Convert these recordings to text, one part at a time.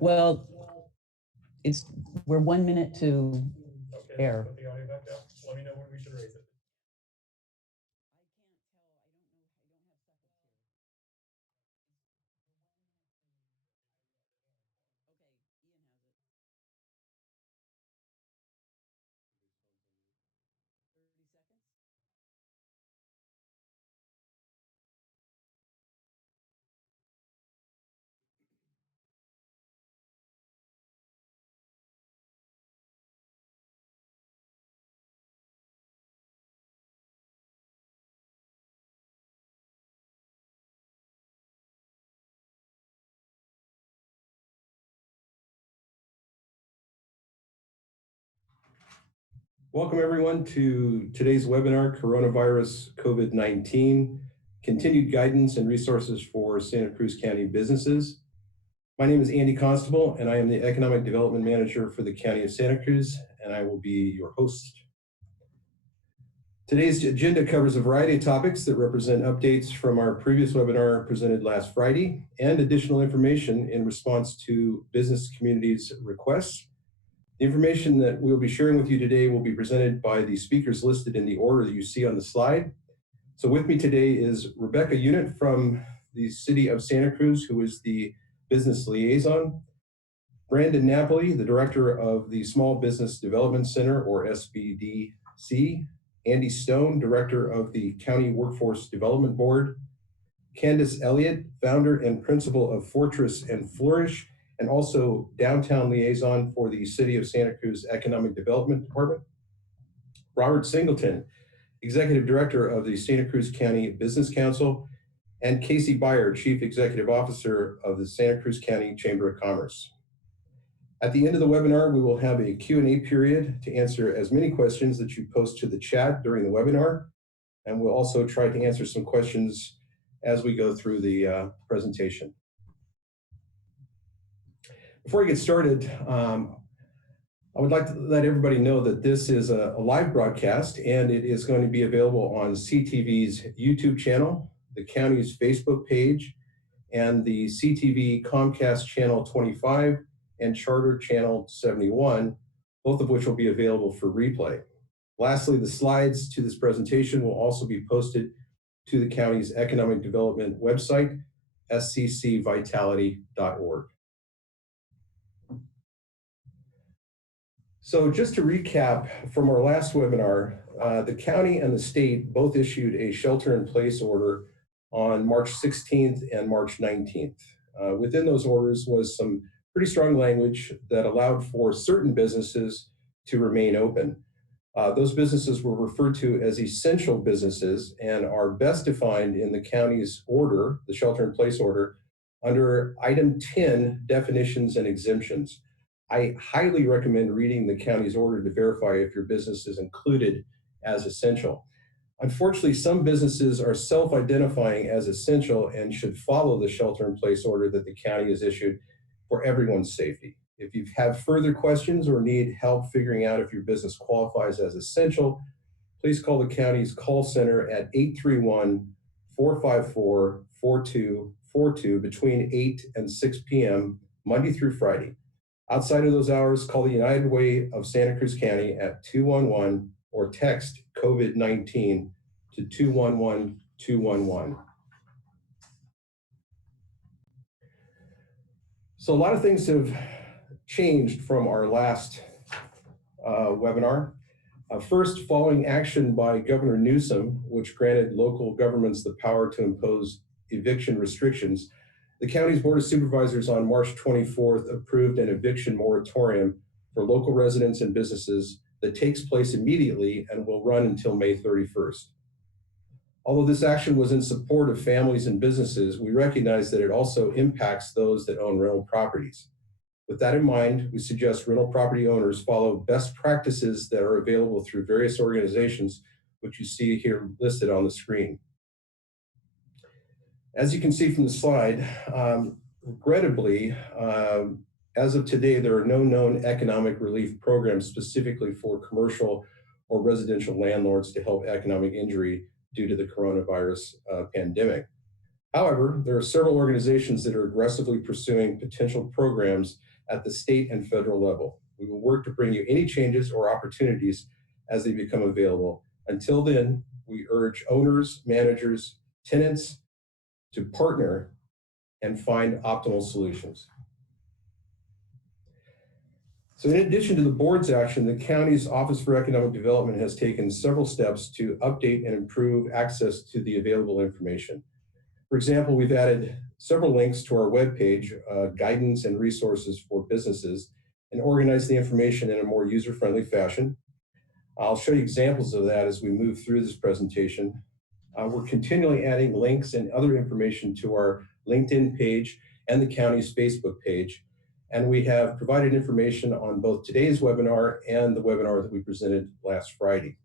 Well, we're 1 minute to air. Put the audio back up. Let me know when we should raise it. Welcome everyone to today's webinar, Coronavirus COVID-19, Continued Guidance and Resources for Santa Cruz County Businesses. My name is Andy Constable and I am the Economic Development Manager for the County of Santa Cruz, and I will be your host. Today's agenda covers a variety of topics that represent updates from our previous webinar presented last Friday and additional information in response to business community's requests. The information that we'll be sharing with you today will be presented by the speakers listed in the order that you see on the slide. So with me today is Rebecca Unit from the City of Santa Cruz, who is the Business Liaison, Brenda Napoli, the Director of the Small Business Development Center, or SBDC, Andy Stone, Director of the County Workforce Development Board, Candace Elliot, Founder and Principal of Fortress and Flourish, and also Downtown Liaison for the City of Santa Cruz Economic Development Department, Robert Singleton, Executive Director of the Santa Cruz County Business Council, and Casey Byer, Chief Executive Officer of the Santa Cruz County Chamber of Commerce. At the end of the webinar, we will have a Q&A period to answer as many questions that you post to the chat during the webinar, and we'll also try to answer some questions as we go through the presentation. Before we get started, I would like to let everybody know that this is a live broadcast and it is going to be available on CTV's YouTube channel, the county's Facebook page, and the CTV Comcast Channel 25 and Charter Channel 71, both of which will be available for replay. Lastly, the slides to this presentation will also be posted to the county's economic development website, sccvitality.org. So just to recap from our last webinar, the county and the state both issued a shelter-in-place order on March 16th and March 19th. Within those orders was some pretty strong language that allowed for certain businesses to remain open. Those businesses were referred to as essential businesses and are best defined in the county's order, the shelter-in-place order, under item 10, definitions and exemptions. I highly recommend reading the county's order to verify if your business is included as essential. Unfortunately, some businesses are self-identifying as essential and should follow the shelter-in-place order that the county has issued for everyone's safety. If you have further questions or need help figuring out if your business qualifies as essential, please call the county's call center at 831-454-4242 between 8 and 6 p.m. Monday through Friday. Outside of those hours, call the United Way of Santa Cruz County at 211 or text COVID-19 to 211-211. So a lot of things have changed from our last webinar. First, following action by Governor Newsom, which granted local governments the power to impose eviction restrictions, the county's Board of Supervisors on March 24th approved an eviction moratorium for local residents and businesses that takes place immediately and will run until May 31st. Although this action was in support of families and businesses, we recognize that it also impacts those that own rental properties. With that in mind, we suggest rental property owners follow best practices that are available through various organizations, which you see here listed on the screen. As you can see from the slide, regrettably, as of today, there are no known economic relief programs specifically for commercial or residential landlords to help economic injury due to the coronavirus pandemic. However, there are several organizations that are aggressively pursuing potential programs at the state and federal level. We will work to bring you any changes or opportunities as they become available. Until then, we urge owners, managers, tenants to partner and find optimal solutions. So in addition to the board's action, the county's Office for Economic Development has taken several steps to update and improve access to the available information. For example, we've added several links to our webpage, guidance and resources for businesses, and organized the information in a more user-friendly fashion. I'll show you examples of that as we move through this presentation. We're continually adding links and other information to our LinkedIn page and the county's Facebook page. And we have provided information on both today's webinar and the webinar that we presented last Friday.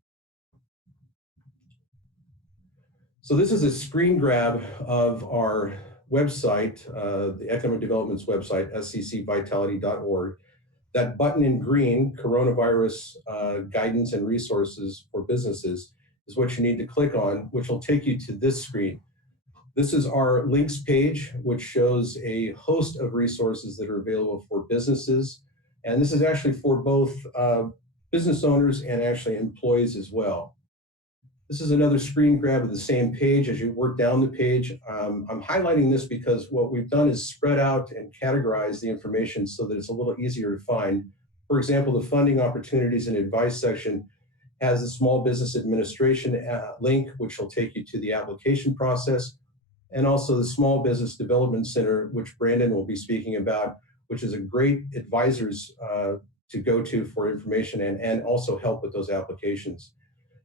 So this is a screen grab of our website, the Economic Development's website, sccvitality.org. That button in green, Coronavirus Guidance and Resources for Businesses, is what you need to click on, which will take you to this screen. This is our links page, which shows a host of resources that are available for businesses. And this is actually for both business owners and actually employees as well. This is another screen grab of the same page. As you work down the page, I'm highlighting this because what we've done is spread out and categorize the information so that it's a little easier to find. For example, the funding opportunities and advice section has the Small Business Administration link, which will take you to the application process, and also the Small Business Development Center, which Brandon will be speaking about, which is a great advisors to go to for information and also help with those applications.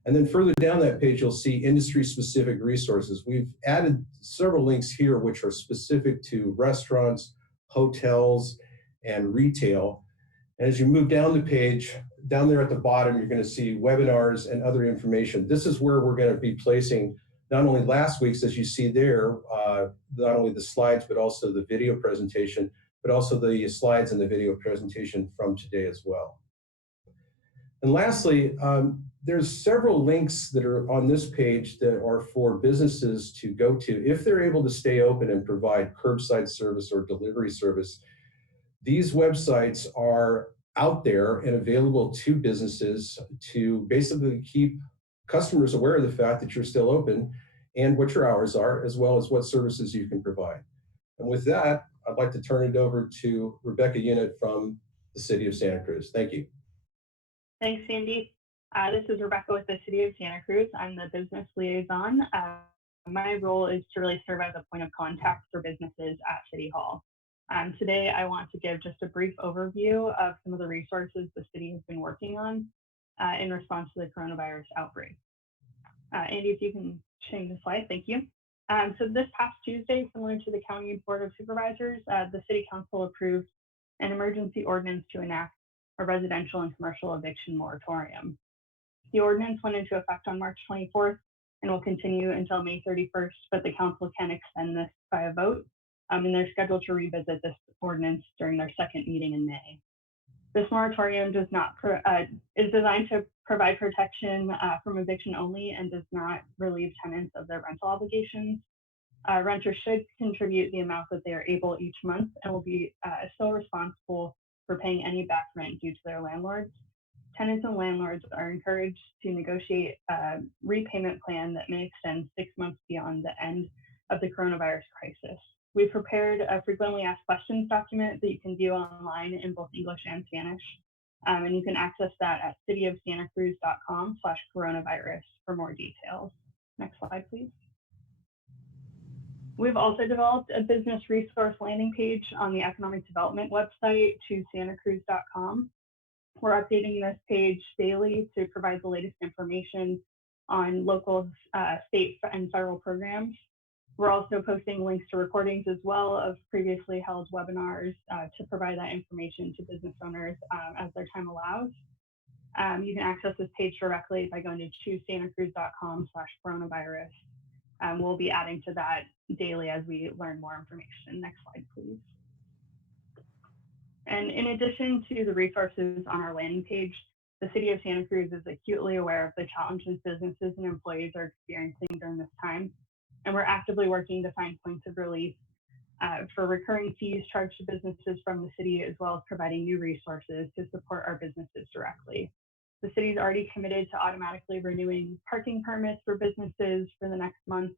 And then further down that page, you'll see industry-specific resources. We've added several links here which are specific to restaurants, hotels, and retail. And as you move down the page, down there at the bottom, you're going to see webinars and other information. This is where we're going to be placing not only last week's, as you see there, not only the slides, but also the video presentation, but also the slides and the video presentation from today as well. And lastly, there's several links that are on this page that are for businesses to go to if they're able to stay open and provide curbside service or delivery service. These websites are out there and available to businesses to basically keep customers aware of the fact that you're still open and what your hours are, as well as what services you can provide. And with that, I'd like to turn it over to Rebecca Unit from the City of Santa Cruz. Thank you. Thanks, Sandy. This is Rebecca with the City of Santa Cruz. I'm the business liaison. My role is to really serve as a point of contact for businesses at City Hall. Today, I want to give just a brief overview of some of the resources the city has been working on in response to the coronavirus outbreak. Andy, if you can change the slide, thank you. So this past Tuesday, similar to the County Board of Supervisors, the City Council approved an emergency ordinance to enact a residential and commercial eviction moratorium. The ordinance went into effect on March 24th and will continue until May 31st, but the council can extend this by a vote, and they're scheduled to revisit this ordinance during their second meeting in May. This moratorium is designed to provide protection from eviction only and does not relieve tenants of their rental obligations. Renters should contribute the amount that they are able each month and will be still responsible for paying any back rent due to their landlords. Tenants and landlords are encouraged to negotiate a repayment plan that may extend 6 months beyond the end of the coronavirus crisis. We've prepared a frequently asked questions document that you can view online in both English and Spanish. And you can access that at cityofsantacruz.com/coronavirus for more details. Next slide, please. We've also developed a business resource landing page on the economic development website to santacruz.com. We're updating this page daily to provide the latest information on local, state, and federal programs. We're also posting links to recordings as well of previously held webinars to provide that information to business owners as their time allows. You can access this page directly by going to choosesantacruz.com/coronavirus. We'll be adding to that daily as we learn more information. Next slide, please. And in addition to the resources on our landing page, the City of Santa Cruz is acutely aware of the challenges businesses and employees are experiencing during this time. and we're actively working to find points of relief for recurring fees charged to businesses from the city, as well as providing new resources to support our businesses directly. The city's already committed to automatically renewing parking permits for businesses for the next month.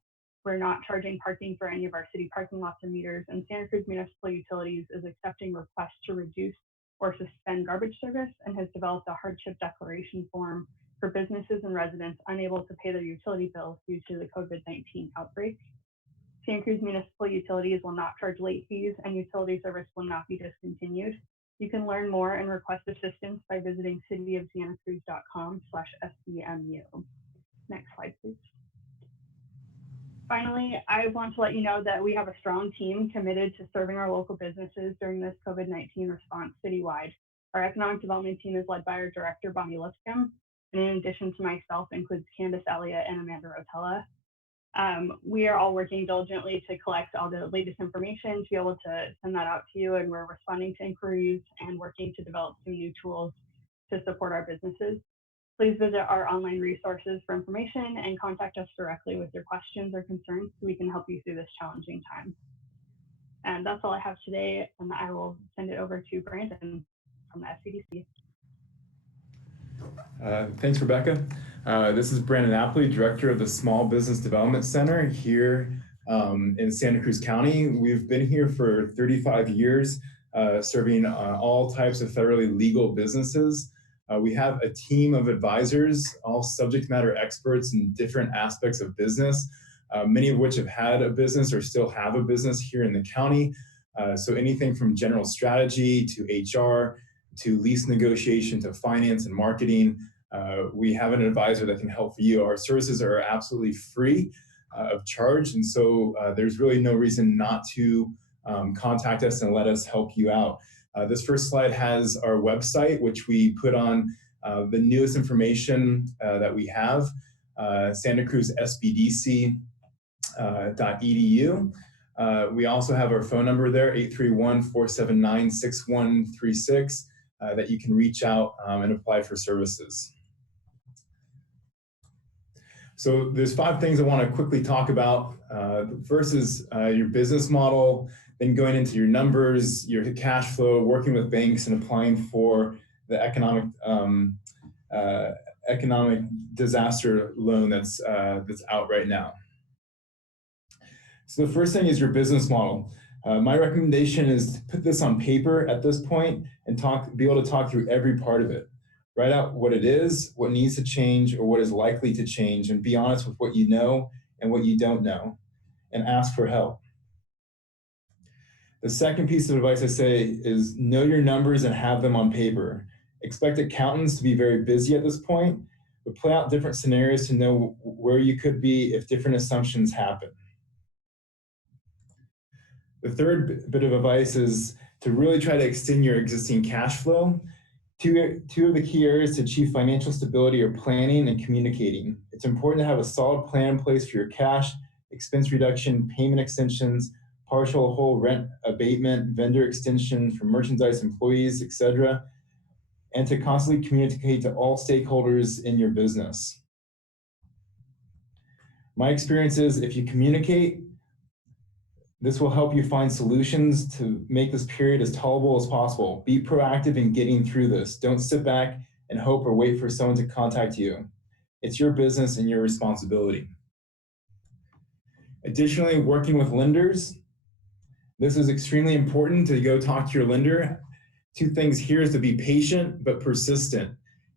We're not charging parking for any of our city parking lots and meters, and Santa Cruz Municipal Utilities is accepting requests to reduce or suspend garbage service and has developed a hardship declaration form for businesses and residents unable to pay their utility bills due to the COVID-19 outbreak. Santa Cruz Municipal Utilities will not charge late fees, and utility service will not be discontinued. You can learn more and request assistance by visiting cityofsantacruz.com/SBMU. Next slide, please. Finally, I want to let you know that we have a strong team committed to serving our local businesses during this COVID-19 response citywide. Our economic development team is led by our director, Bonnie Lipscomb, and in addition to myself, includes Candace Elliot and Amanda Rotella. We are all working diligently to collect all the latest information to be able to send that out to you, and we're responding to inquiries and working to develop some new tools to support our businesses. Please visit our online resources for information and contact us directly with your questions or concerns so we can help you through this challenging time. And that's all I have today, and I will send it over to Brandon from the SCDC. Thanks, Rebecca. This is Brenda Napoli, Director of the Small Business Development Center here in Santa Cruz County. We've been here for 35 years, serving all types of federally legal businesses. We have a team of advisors, all subject matter experts in different aspects of business, many of which have had a business or still have a business here in the county. So anything from general strategy to HR, to lease negotiation, to finance and marketing. We have an advisor that can help for you. Our services are absolutely free of charge, and so there's really no reason not to contact us and let us help you out. This first slide has our website, which we put on the newest information that we have, santacruzsbdc.edu. We also have our phone number there, 831-479-6136, that you can reach out and apply for services. So there's 5 things I want to quickly talk about. First is your business model, then going into your numbers, your cash flow, working with banks, and applying for the economic disaster loan that's out right now. So the first thing is your business model. My recommendation is to put this on paper at this point and be able to talk through every part of it. Write out what it is, what needs to change, or what is likely to change, and be honest with what you know and what you don't know, and ask for help. The second piece of advice I say is know your numbers and have them on paper. Expect accountants to be very busy at this point, but play out different scenarios to know where you could be if different assumptions happen. The third bit of advice is to really try to extend your existing cash flow. Two of the key areas to achieve financial stability are planning and communicating. It's important to have a solid plan in place for your cash, expense reduction, payment extensions, partial or whole rent abatement, vendor extension for merchandise employees, etc., and to constantly communicate to all stakeholders in your business. My experience is if you communicate, this will help you find solutions to make this period as tolerable as possible. Be proactive in getting through this. Don't sit back and hope or wait for someone to contact you. It's your business and your responsibility. Additionally, working with lenders. This is extremely important to go talk to your lender. 2 things here is to be patient but persistent.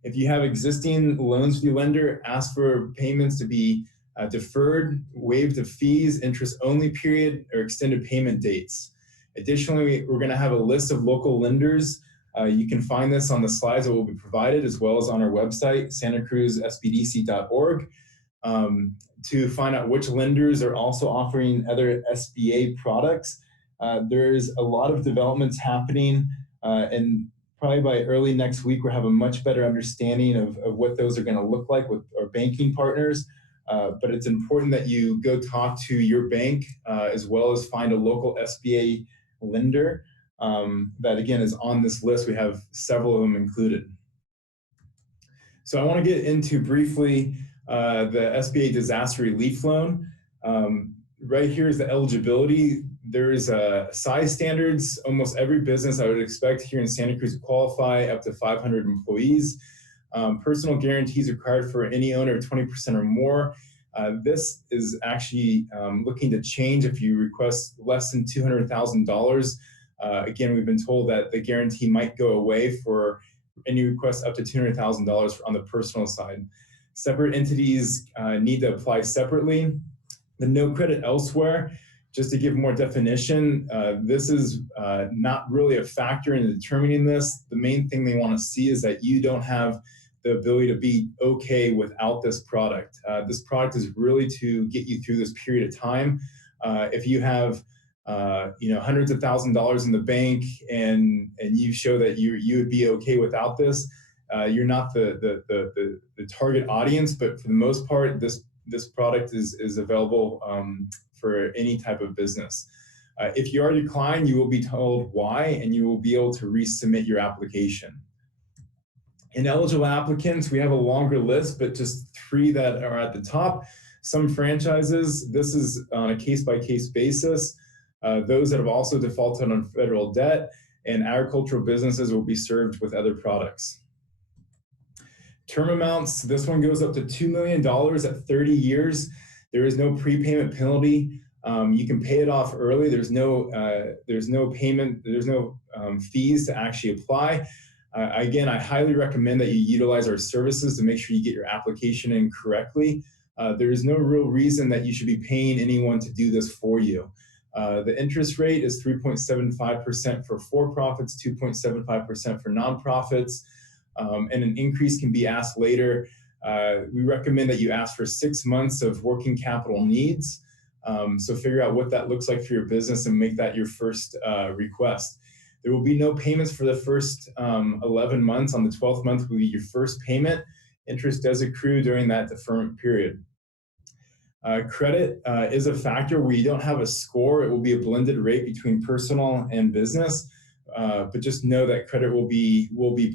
If you have existing loans with your lender, ask for payments to be deferred, waived of fees, interest-only period, or extended payment dates. Additionally, we're going to have a list of local lenders. You can find this on the slides that will be provided, as well as on our website, santacruzsbdc.org, to find out which lenders are also offering other SBA products. There's a lot of developments happening, and probably by early next week, we'll have a much better understanding of what those are going to look like with our banking partners. But it's important that you go talk to your bank as well as find a local SBA lender that, again, is on this list. We have several of them included. So I want to get into briefly the SBA disaster relief loan. Right here is the eligibility. There's size standards. Almost every business I would expect here in Santa Cruz to qualify up to 500 employees. Personal guarantees required for any owner of 20% or more. This is actually looking to change if you request less than $200,000. Again, we've been told that the guarantee might go away for any request up to $200,000 on the personal side. Separate entities need to apply separately. The no credit elsewhere, just to give more definition, this is not really a factor in determining this. The main thing they want to see is that you don't have the ability to be okay without this product. This product is really to get you through this period of time. If you have hundreds of $1,000s in the bank and you show that you would be okay without this, you're not the target audience, but for the most part, this product is available for any type of business. If you are declined, you will be told why, and you will be able to resubmit your application. Ineligible applicants, we have a longer list, but just 3 that are at the top. Some franchises, this is on a case-by-case basis. Those that have also defaulted on federal debt, and agricultural businesses will be served with other products. Term amounts, this one goes up to $2 million at 30 years. There is no prepayment penalty. You can pay it off early. There's no payment, there's no fees to actually apply. Again, I highly recommend that you utilize our services to make sure you get your application in correctly. There is no real reason that you should be paying anyone to do this for you. The interest rate is 3.75% for for-profits, 2.75% for nonprofits, and an increase can be asked later. We recommend that you ask for 6 months of working capital needs. So figure out what that looks like for your business and make that your first request. There will be no payments for the first 11 months. On the 12th month will be your first payment. Interest does accrue during that deferment period. Credit is a factor where you don't have a score. It will be a blended rate between personal and business, but just know that credit will be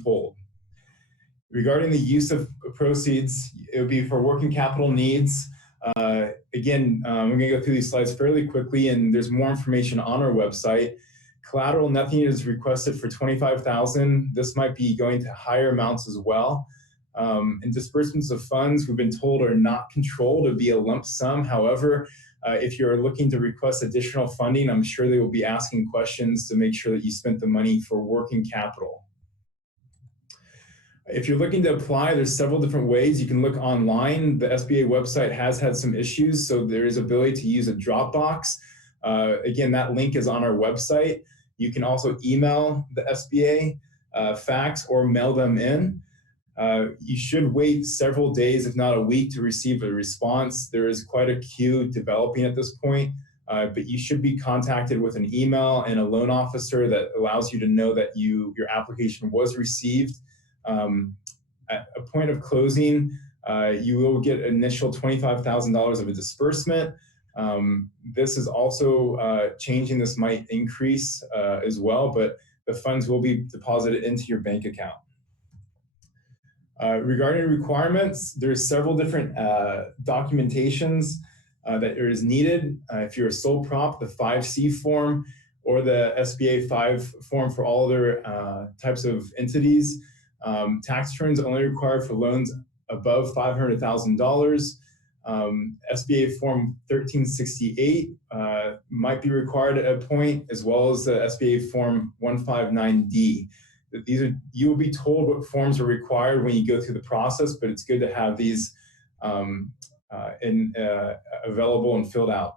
pulled. Regarding the use of proceeds, it would be for working capital needs. Again, we're going to go through these slides fairly quickly, and there's more information on our website. Collateral, nothing is requested for $25,000. This might be going to higher amounts as well. And disbursements of funds, we've been told, are not controlled. It would be a lump sum. However, if you're looking to request additional funding, I'm sure they will be asking questions to make sure that you spent the money for working capital. If you're looking to apply, there's several different ways. You can look online. The SBA website has had some issues, so there is ability to use a Dropbox. Again, that link is on our website. You can also email the SBA, fax, or mail them in. You should wait several days, if not a week, to receive a response. There is quite a queue developing at this point, but you should be contacted with an email and a loan officer that allows you to know that your application was received. At a point of closing, you will get initial $25,000 of a disbursement. This is also changing. This might increase as well, but the funds will be deposited into your bank account. Regarding requirements, there's several different documentations that is needed. If you're a sole prop, the 5C form or the SBA 5 form for all other types of entities. Tax returns only required for loans above $500,000. SBA form 1368 might be required at a point, as well as the SBA form 159D. You will be told what forms are required when you go through the process, but it's good to have these available and filled out.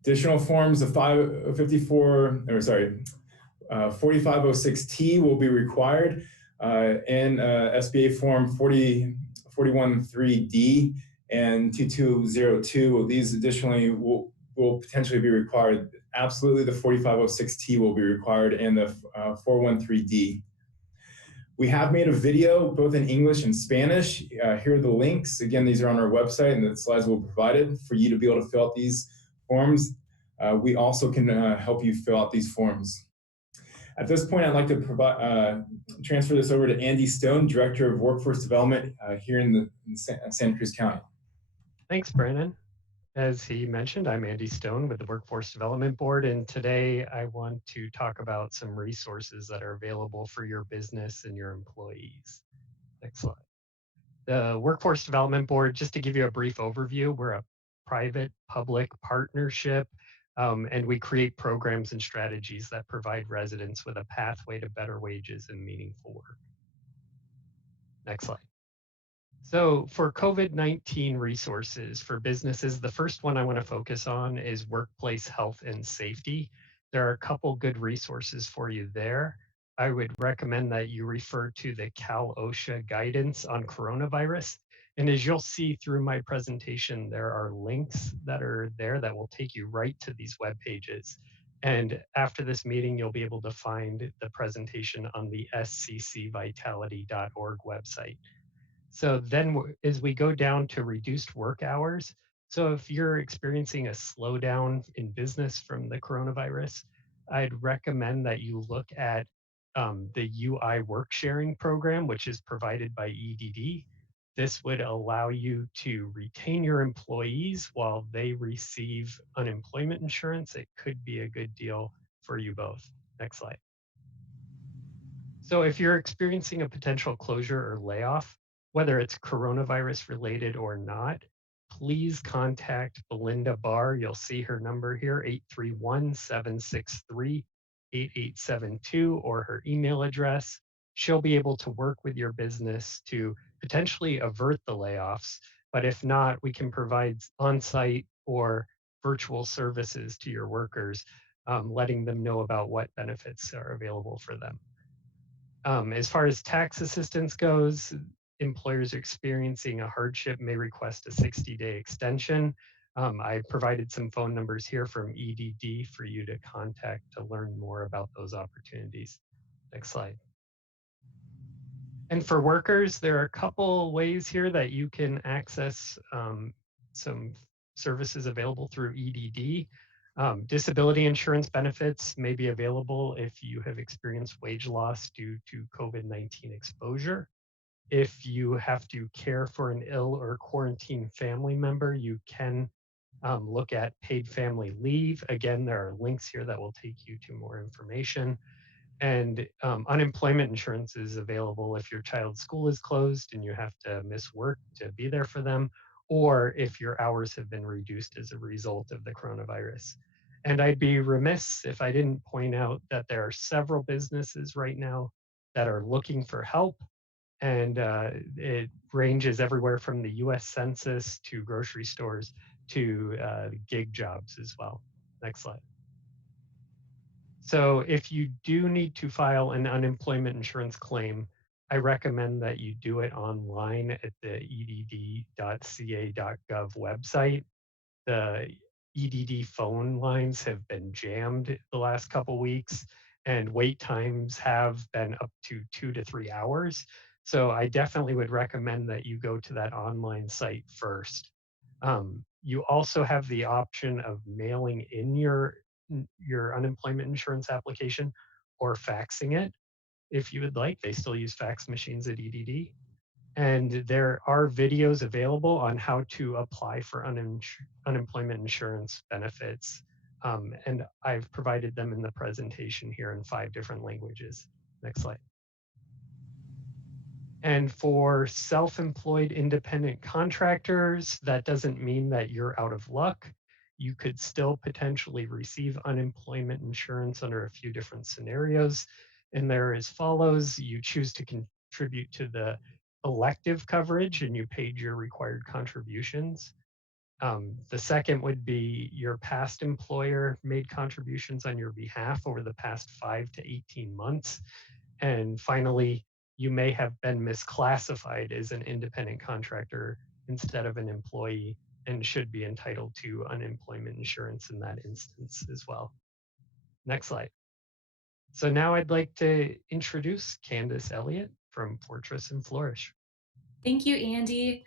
Additional forms of 4506T will be required, and SBA form 413D and 2202. These additionally will potentially be required. Absolutely, the 4506T will be required, and the 413D. We have made a video both in English and Spanish. Here are the links. Again, these are on our website, and the slides will be provided for you to be able to fill out these forms. We also can help you fill out these forms. At this point, I'd like to transfer this over to Andy Stone, Director of Workforce Development here in Santa Cruz County. Thanks, Brandon. As he mentioned, I'm Andy Stone with the Workforce Development Board, and today I want to talk about some resources that are available for your business and your employees. Next slide. The Workforce Development Board, just to give you a brief overview, we're a private-public partnership, and we create programs and strategies that provide residents with a pathway to better wages and meaningful work. Next slide. So for COVID-19 resources for businesses, the first one I want to focus on is workplace health and safety. There are a couple good resources for you there. I would recommend that you refer to the Cal OSHA guidance on coronavirus. And as you'll see through my presentation, there are links that are there that will take you right to these web pages. And after this meeting, you'll be able to find the presentation on the sccvitality.org website. So then as we go down to reduced work hours, so if you're experiencing a slowdown in business from the coronavirus, I'd recommend that you look at the UI work sharing program, which is provided by EDD. This would allow you to retain your employees while they receive unemployment insurance. It could be a good deal for you both. Next slide. So if you're experiencing a potential closure or layoff, whether it's coronavirus related or not, please contact Belinda Barr. You'll see her number here, 831-763-8872, or her email address. She'll be able to work with your business to potentially avert the layoffs, but if not, we can provide on-site or virtual services to your workers, letting them know about what benefits are available for them. As far as tax assistance goes, employers experiencing a hardship may request a 60-day extension. I provided some phone numbers here from EDD for you to contact to learn more about those opportunities. Next slide. And for workers, there are a couple ways here that you can access some services available through EDD. Disability insurance benefits may be available if you have experienced wage loss due to COVID-19 exposure. If you have to care for an ill or quarantined family member, you can look at paid family leave. Again, there are links here that will take you to more information. And unemployment insurance is available if your child's school is closed and you have to miss work to be there for them, or if your hours have been reduced as a result of the coronavirus. And I'd be remiss if I didn't point out that there are several businesses right now that are looking for help. And it ranges everywhere from the US Census to grocery stores to gig jobs as well. Next slide. So if you do need to file an unemployment insurance claim, I recommend that you do it online at the edd.ca.gov website. The EDD phone lines have been jammed the last couple weeks, and wait times have been up to 2 to 3 hours. So I definitely would recommend that you go to that online site first. You also have the option of mailing in your unemployment insurance application or faxing it if you would like. They still use fax machines at EDD. And there are videos available on how to apply for unemployment insurance benefits. And I've provided them in the presentation here in 5 different languages. Next slide. And for self-employed independent contractors, that doesn't mean that you're out of luck. You could still potentially receive unemployment insurance under a few different scenarios. And they're as follows: you choose to contribute to the elective coverage and you paid your required contributions. The second would be your past employer made contributions on your behalf over the past 5 to 18 months. And finally, you may have been misclassified as an independent contractor instead of an employee and should be entitled to unemployment insurance in that instance as well. Next slide. So now I'd like to introduce Candace Elliot from Fortress and Flourish. Thank you, Andy.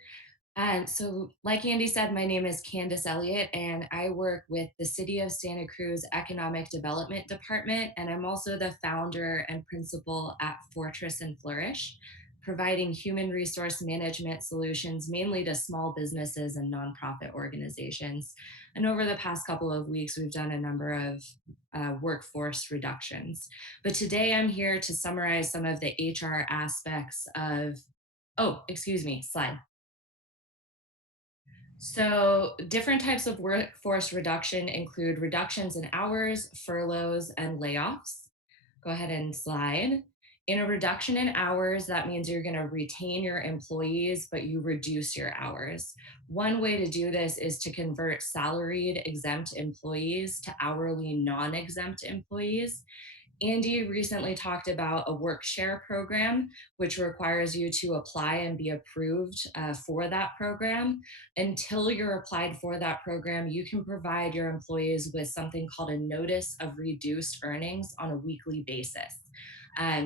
So like Andy said, my name is Candace Elliot, and I work with the City of Santa Cruz Economic Development Department, and I'm also the founder and principal at Fortress and Flourish. providing human resource management solutions mainly to small businesses and nonprofit organizations. And over the past couple of weeks, we've done a number of workforce reductions. But today I'm here to summarize some of the HR aspects of, oh, excuse me, slide. So different types of workforce reduction include reductions in hours, furloughs, and layoffs. Go ahead and slide. In a reduction in hours, that means you're going to retain your employees, but you reduce your hours. One way to do this is to convert salaried exempt employees to hourly non-exempt employees. Andy recently talked about a work share program, which requires you to apply and be approved for that program. Until you're applied for that program, you can provide your employees with something called a notice of reduced earnings on a weekly basis.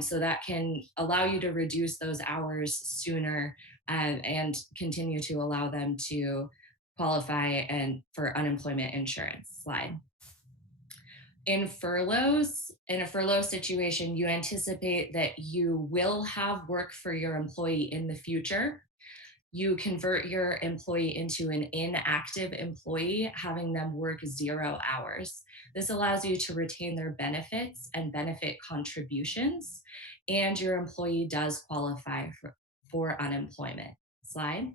So that can allow you to reduce those hours sooner and continue to allow them to qualify and for unemployment insurance. Slide. In a furlough situation, you anticipate that you will have work for your employee in the future. You convert your employee into an inactive employee, having them work 0 hours. This allows you to retain their benefits and benefit contributions, and your employee does qualify for unemployment. Slide.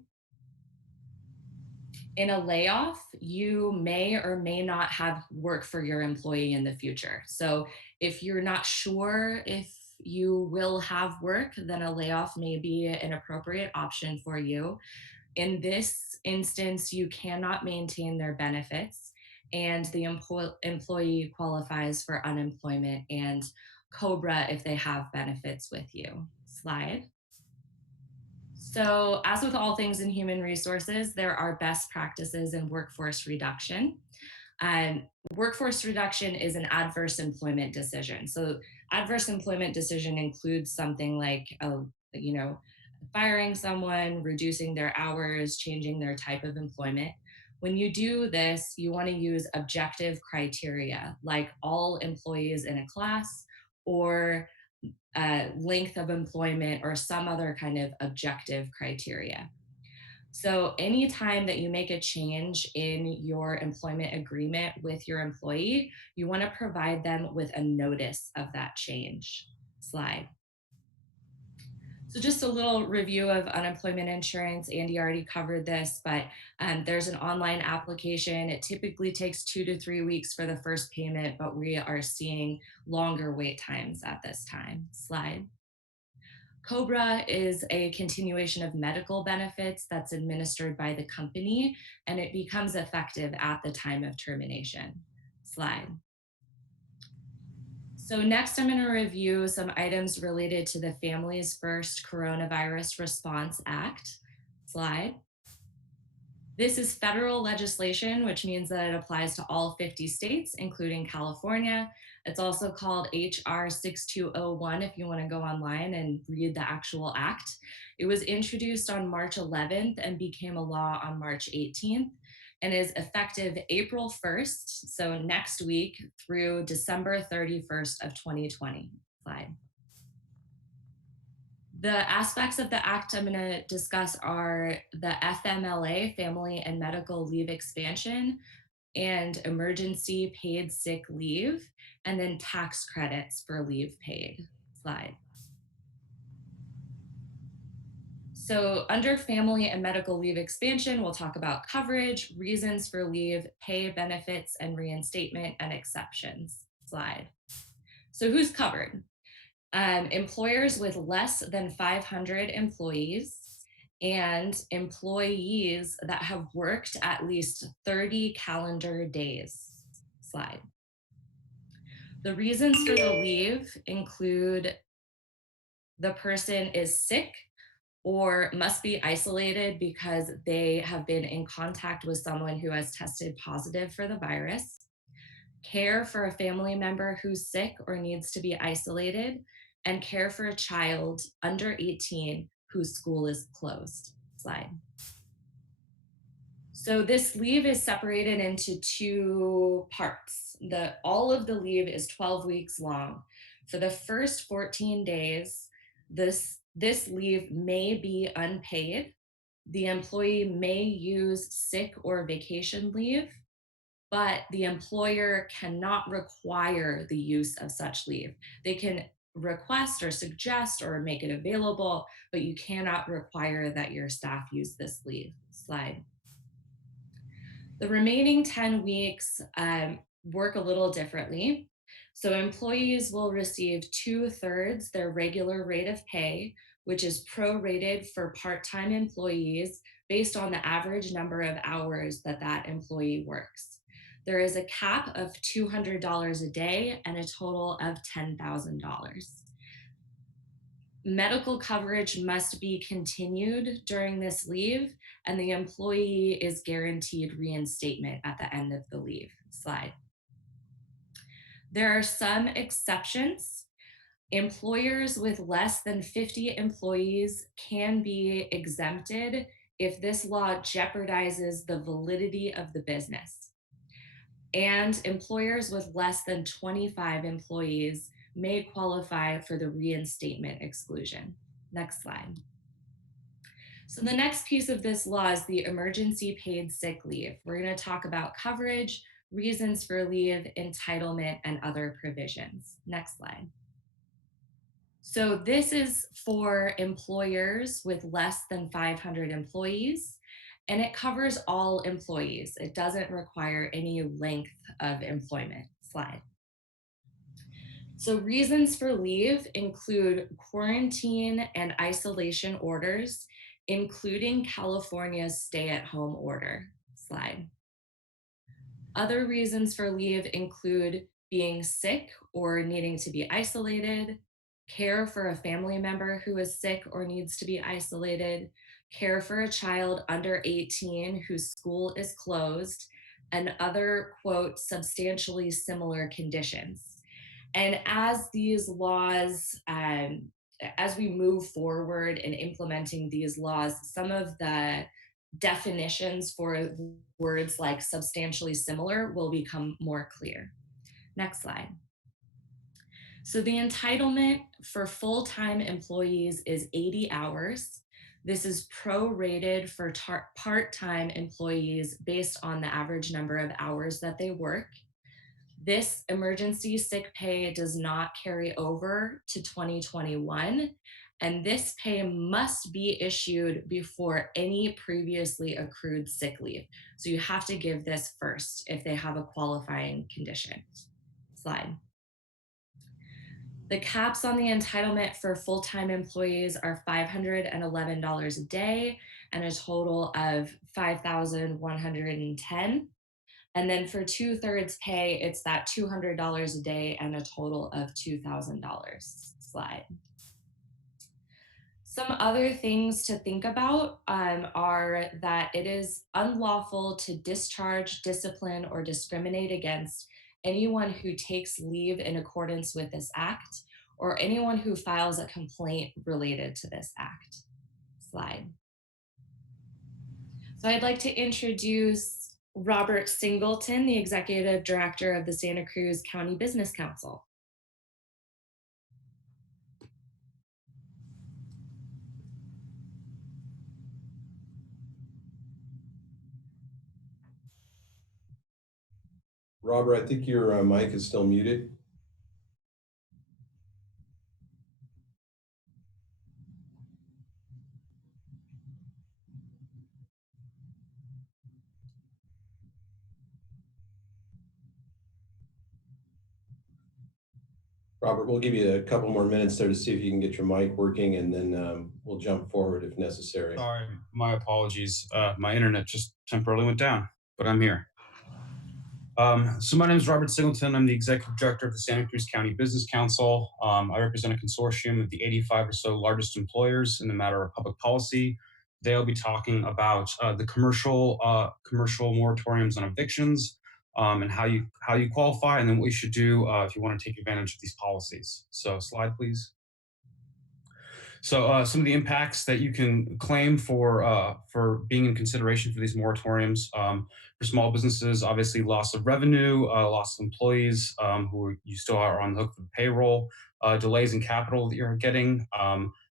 In a layoff, you may or may not have work for your employee in the future. So if you're not sure if you will have work, then a layoff may be an appropriate option for you. In this instance, you cannot maintain their benefits, and the employee qualifies for unemployment and COBRA if they have benefits with you. Slide. So, as with all things in human resources, there are best practices in workforce reduction. Um, Workforce reduction is an adverse employment decision. So, adverse employment decision includes something like, firing someone, reducing their hours, changing their type of employment. When you do this, you want to use objective criteria like all employees in a class or length of employment or some other kind of objective criteria. So anytime that you make a change in your employment agreement with your employee, you want to provide them with a notice of that change. Slide. So just a little review of unemployment insurance. Andy already covered this, but there's an online application. It typically takes 2 to 3 weeks for the first payment, but we are seeing longer wait times at this time. Slide. COBRA is a continuation of medical benefits that's administered by the company, and it becomes effective at the time of termination. Slide. So next I'm going to review some items related to the Families First Coronavirus Response Act. Slide. This is federal legislation, which means that it applies to all 50 states, including California. It's also called HR 6201 if you want to go online and read the actual act. It was introduced on March 11th and became a law on March 18th and is effective April 1st, so next week, through December 31st of 2020. Slide. The aspects of the act I'm going to discuss are the FMLA, Family and Medical Leave Expansion, and emergency paid sick leave, and then tax credits for leave paid. Slide. So under family and medical leave expansion, we'll talk about coverage, reasons for leave, pay, benefits, and reinstatement and exceptions. Slide. So who's covered? Employers with less than 500 employees and employees that have worked at least 30 calendar days. Slide. The reasons for the leave include the person is sick or must be isolated because they have been in contact with someone who has tested positive for the virus, care for a family member who's sick or needs to be isolated, and care for a child under 18 whose school is closed. Slide. So this leave is separated into 2 parts. All of the leave is 12 weeks long. For the first 14 days, This leave may be unpaid. The employee may use sick or vacation leave, but the employer cannot require the use of such leave. They can request or suggest or make it available, but you cannot require that your staff use this leave. Slide. The remaining 10 weeks work a little differently. So employees will receive 2/3 their regular rate of pay, which is prorated for part-time employees based on the average number of hours that that employee works. There is a cap of $200 a day and a total of $10,000. Medical coverage must be continued during this leave, and the employee is guaranteed reinstatement at the end of the leave. Slide. There are some exceptions. Employers with less than 50 employees can be exempted if this law jeopardizes the validity of the business. And employers with less than 25 employees may qualify for the reinstatement exclusion. Next slide. So the next piece of this law is the emergency paid sick leave. We're going to talk about coverage, reasons for leave, entitlement, and other provisions. Next slide. So this is for employers with less than 500 employees, and it covers all employees. It doesn't require any length of employment. Slide. So reasons for leave include quarantine and isolation orders, including California's stay-at-home order. Slide. Other reasons for leave include being sick or needing to be isolated, care for a family member who is sick or needs to be isolated, care for a child under 18 whose school is closed, and other, quote, substantially similar conditions. And as these laws, as we move forward in implementing these laws, some of the definitions for words like substantially similar will become more clear. Next slide. So the entitlement for full-time employees is 80 hours. This is prorated for part-time employees based on the average number of hours that they work. This emergency sick pay does not carry over to 2021, and this pay must be issued before any previously accrued sick leave. So you have to give this first if they have a qualifying condition. Slide. The caps on the entitlement for full-time employees are $511 a day and a total of $5,110. And then for 2/3 pay, it's that $200 a day and a total of $2,000. Slide. Some other things to think about are that it is unlawful to discharge, discipline, or discriminate against anyone who takes leave in accordance with this act, or anyone who files a complaint related to this act. Slide. So I'd like to introduce Robert Singleton, the Executive Director of the Santa Cruz County Business Council. Robert, I think your mic is still muted. Robert, we'll give you a couple more minutes there to see if you can get your mic working, and then we'll jump forward if necessary. Sorry, my apologies. My internet just temporarily went down, but I'm here. So my name is Robert Singleton. I'm the Executive Director of the Santa Cruz County Business Council. I represent a consortium of the 85 or so largest employers in the matter of public policy. They'll be talking about the commercial moratoriums on evictions, and how you qualify, and then what you should do if you want to take advantage of these policies. So slide, please. So some of the impacts that you can claim for being in consideration for these moratoriums. For small businesses, obviously loss of revenue, loss of employees who you still are on the hook for the payroll, delays in capital that you're getting,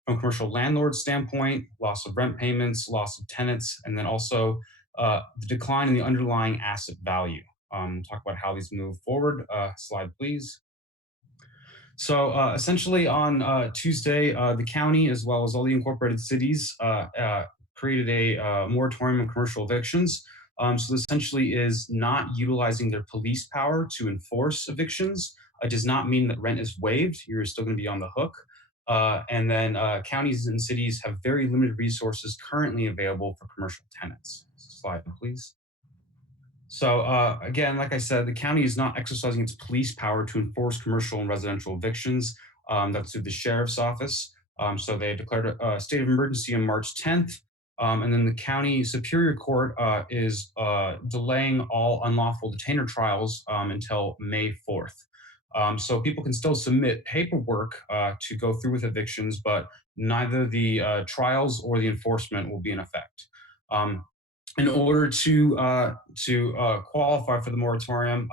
from a commercial landlord standpoint, loss of rent payments, loss of tenants, and then also the decline in the underlying asset value. Talk about how these move forward. Slide, please. So essentially on Tuesday, the county, as well as all the incorporated cities, created a moratorium on commercial evictions. So this essentially is not utilizing their police power to enforce evictions. It does not mean that rent is waived. You're still going to be on the hook. And then counties and cities have very limited resources currently available for commercial tenants. Slide, please. So again, like I said, the county is not exercising its police power to enforce commercial and residential evictions. That's through the sheriff's office. So they declared a state of emergency on March 10th. And then the county superior court is delaying all unlawful detainer trials until May 4th. So people can still submit paperwork to go through with evictions, but neither the trials or the enforcement will be in effect. In order to qualify for the moratorium,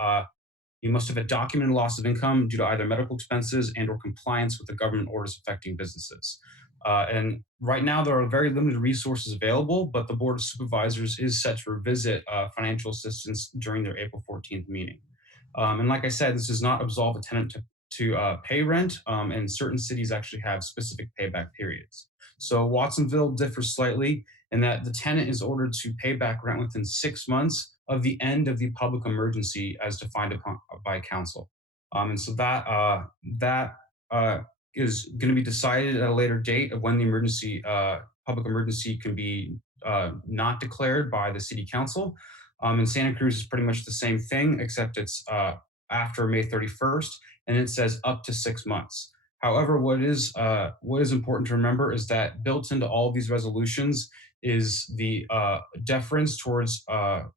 you must have a documented loss of income due to either medical expenses and or compliance with the government orders affecting businesses. And right now there are very limited resources available, but the Board of Supervisors is set to revisit financial assistance during their April 14th meeting. And like I said, this does not absolve a tenant to pay rent, and certain cities actually have specific payback periods. So Watsonville differs slightly in that the tenant is ordered to pay back rent within 6 months of the end of the public emergency as defined upon by council. And so that is going to be decided at a later date of when the public emergency can be not declared by the city council. And Santa Cruz is pretty much the same thing, except it's after May 31st, and it says up to 6 months. However, what is important to remember is that built into all of these resolutions is the deference towards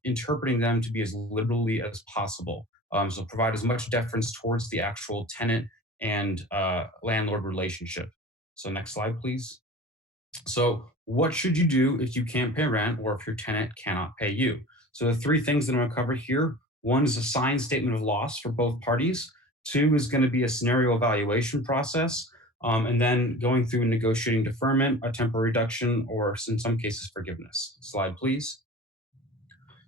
interpreting them to be as liberally as possible. So provide as much deference towards the actual tenant and landlord relationship. So next slide, please. So what should you do if you can't pay rent or if your tenant cannot pay you? So the three things that I'm going to cover here: one is a signed statement of loss for both parties. Two is going to be a scenario evaluation process. And then going through negotiating deferment, a temporary reduction, or in some cases, forgiveness. Slide, please.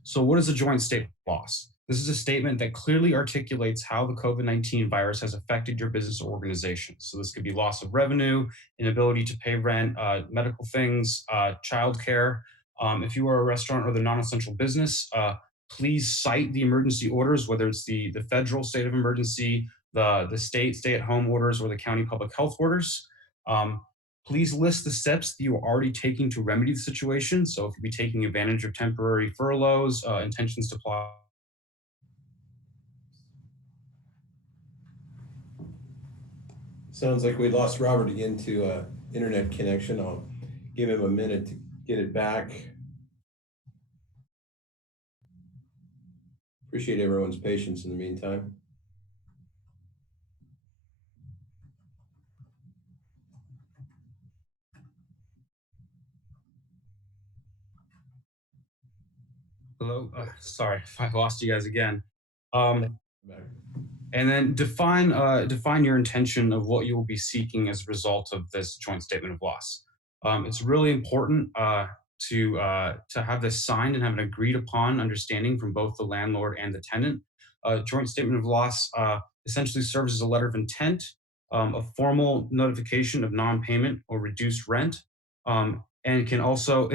So what is a joint statement of loss? This is a statement that clearly articulates how the COVID-19 virus has affected your business or organization. So this could be loss of revenue, inability to pay rent, medical things, childcare. If you are a restaurant or the non-essential business, please cite the emergency orders, whether it's the federal state of emergency, the state stay-at-home orders, or the county public health orders. Please list the steps that you are already taking to remedy the situation. So if you'll be taking advantage of temporary furloughs, intentions to apply. Sounds like we lost Robert again to internet connection. I'll give him a minute to get it back. Appreciate everyone's patience in the meantime. Hello, sorry if I lost you guys again. And then define your intention of what you will be seeking as a result of this joint statement of loss. It's really important to have this signed and have an agreed upon understanding from both the landlord and the tenant. Joint statement of loss essentially serves as a letter of intent, a formal notification of non-payment or reduced rent, and can also,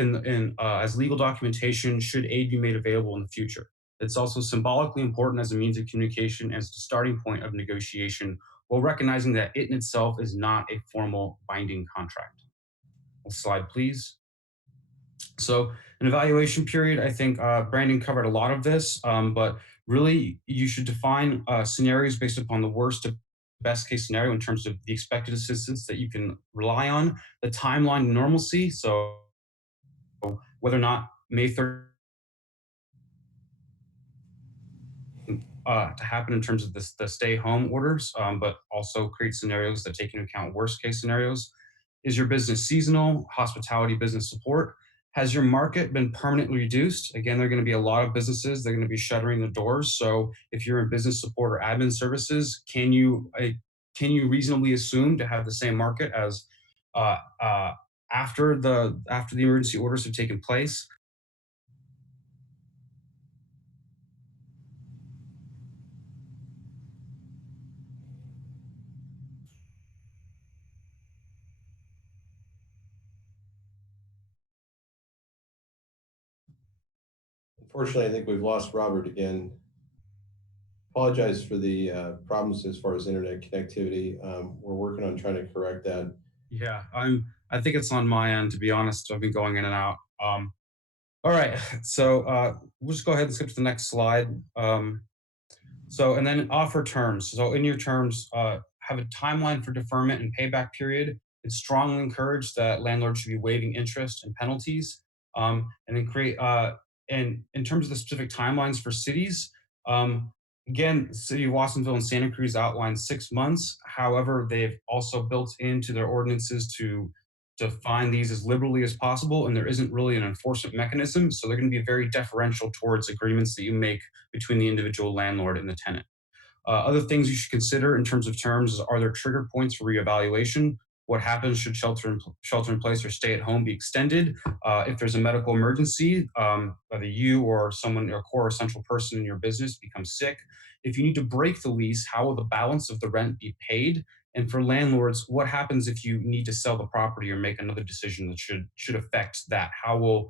as legal documentation, should aid be made available in the future. It's also symbolically important as a means of communication, as the starting point of negotiation, while recognizing that it in itself is not a formal binding contract. Next slide, please. So an evaluation period, I think Brandon covered a lot of this, but really you should define scenarios based upon the worst to best case scenario in terms of the expected assistance that you can rely on, the timeline normalcy, so whether or not May 3rd to happen in terms of the stay home orders, but also create scenarios that take into account worst case scenarios. Is your business seasonal, hospitality, business support? Has your market been permanently reduced? Again, there are going to be a lot of businesses that are going to be shuttering their doors. So if you're in business support or admin services, can you reasonably assume to have the same market as uh, uh, after the emergency orders have taken place. Unfortunately, I think we've lost Robert again. Apologize for the problems as far as internet connectivity. We're working on trying to correct that. Yeah, I think it's on my end, to be honest. I've been going in and out. All right, so we'll just go ahead and skip to the next slide. And then offer terms. So in your terms, have a timeline for deferment and payback period. It's strongly encouraged that landlords should be waiving interest and penalties. And then create, and in terms of the specific timelines for cities, again, City of Watsonville and Santa Cruz outlined 6 months. However, they've also built into their ordinances to define these as liberally as possible, and there isn't really an enforcement mechanism. So they're going to be very deferential towards agreements that you make between the individual landlord and the tenant. Other things you should consider in terms of terms is, are there trigger points for reevaluation? What happens should shelter in place or stay at home be extended? If there's a medical emergency, whether you or someone, or a core essential person in your business becomes sick. If you need to break the lease, how will the balance of the rent be paid? And for landlords, what happens if you need to sell the property or make another decision that should affect that? How will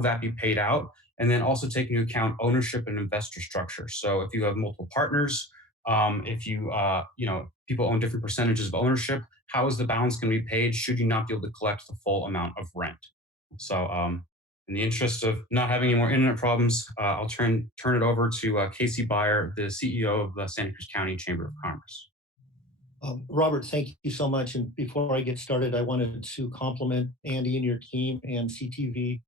that be paid out? And then also taking into account ownership and investor structure. So if you have multiple partners, if people own different percentages of ownership, how is the balance going to be paid? Should you not be able to collect the full amount of rent? So in the interest of not having any more internet problems, I'll turn it over to Casey Byer, the CEO of the Santa Cruz County Chamber of Commerce. Robert, thank you so much. And before I get started, I wanted to compliment Andy and your team and CTV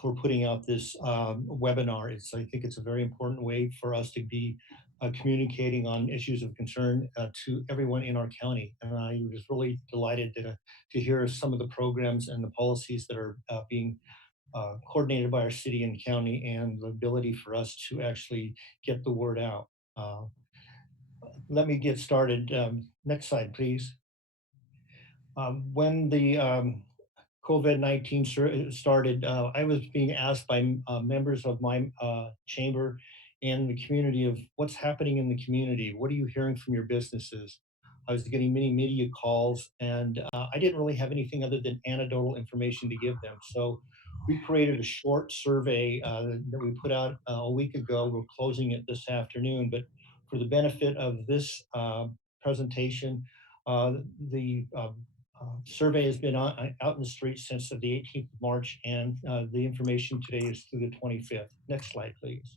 for putting out this webinar. I think it's a very important way for us to be communicating on issues of concern to everyone in our county. And I was really delighted to hear some of the programs and the policies that are being coordinated by our city and county, and the ability for us to actually get the word out. Let me get started. Next slide, please. When the COVID-19 started, I was being asked by members of my chamber and the community of what's happening in the community. What are you hearing from your businesses? I was getting many media calls, and I didn't really have anything other than anecdotal information to give them. So we created a short survey that we put out a week ago. We're closing it this afternoon, but for the benefit of this presentation, the survey has been out in the streets since the 18th of March, and the information today is through the 25th. Next slide, please.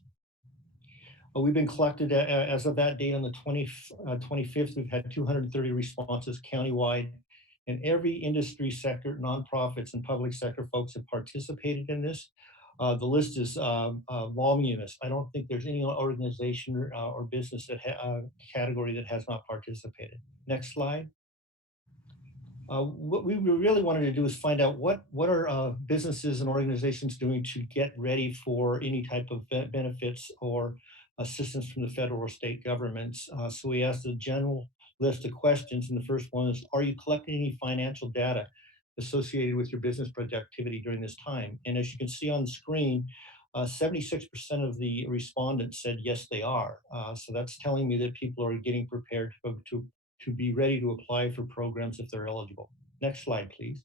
We've been collected as of that date on the 25th. We've had 230 responses countywide, and every industry sector, nonprofits and public sector folks have participated in this. The list is voluminous. I don't think there's any organization or business category that has not participated. Next slide. What we really wanted to do is find out what are businesses and organizations doing to get ready for any type of benefits or assistance from the federal or state governments. So we asked a general list of questions, and the first one is, are you collecting any financial data associated with your business productivity during this time? And as you can see on the screen, 76% of the respondents said yes, they are. So that's telling me that people are getting prepared to be ready to apply for programs if they're eligible. Next slide, please.